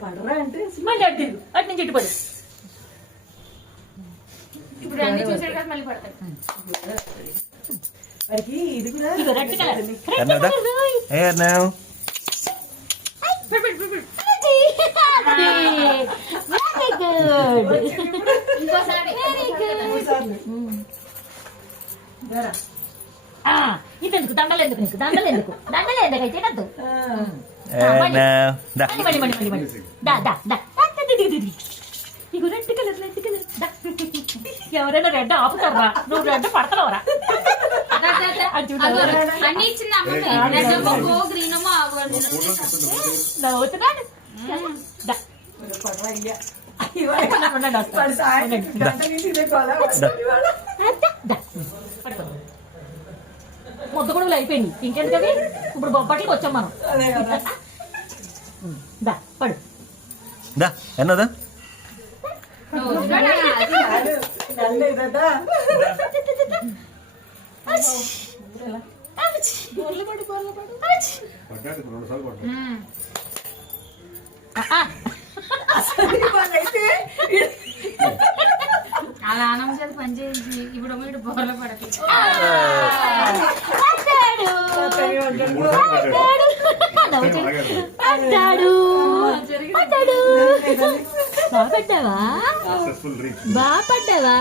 పడరా అంటే మళ్ళీ అటు తిరుగు, అటు నుంచి ఇటు పడు. ఇప్పుడు అన్ని చూసాడు కదా మళ్ళీ పడతాడు. వాడికి ఇది కూడా ఇదిగో red colour. Hey, now. Very good. ఇంకోసారి వెరీ గుడ్. ఇదెందుకు దండలు ఎందుకు నీకు దండలు ఎందుకు అయితే కద్దు. Hey, now. Da. మళ్ళీ దా దా దా ఇగో రెడ్ కలర్ దా. ఎవరైనా రెడ్ ఆపుతారా? నువ్వు రెడ్ పడతావరా? అన్ని ఇచ్చింది అమ్మ. గో గ్రీన్ అమ్మో నవ్వుతున్నాడు. పడరా అయ్యా ముద్ద కూడా అయిపోయింది. ఇంకేంటి కవి ఇప్పుడు బొబ్బట్లకి వచ్చాం మనం. దా పడు. Da. என்னது? అలా అన్నం చేసి పని చేసి ఇప్పుడు వీడు బోర్లో పడతాడు. బాగా పడ్డావా?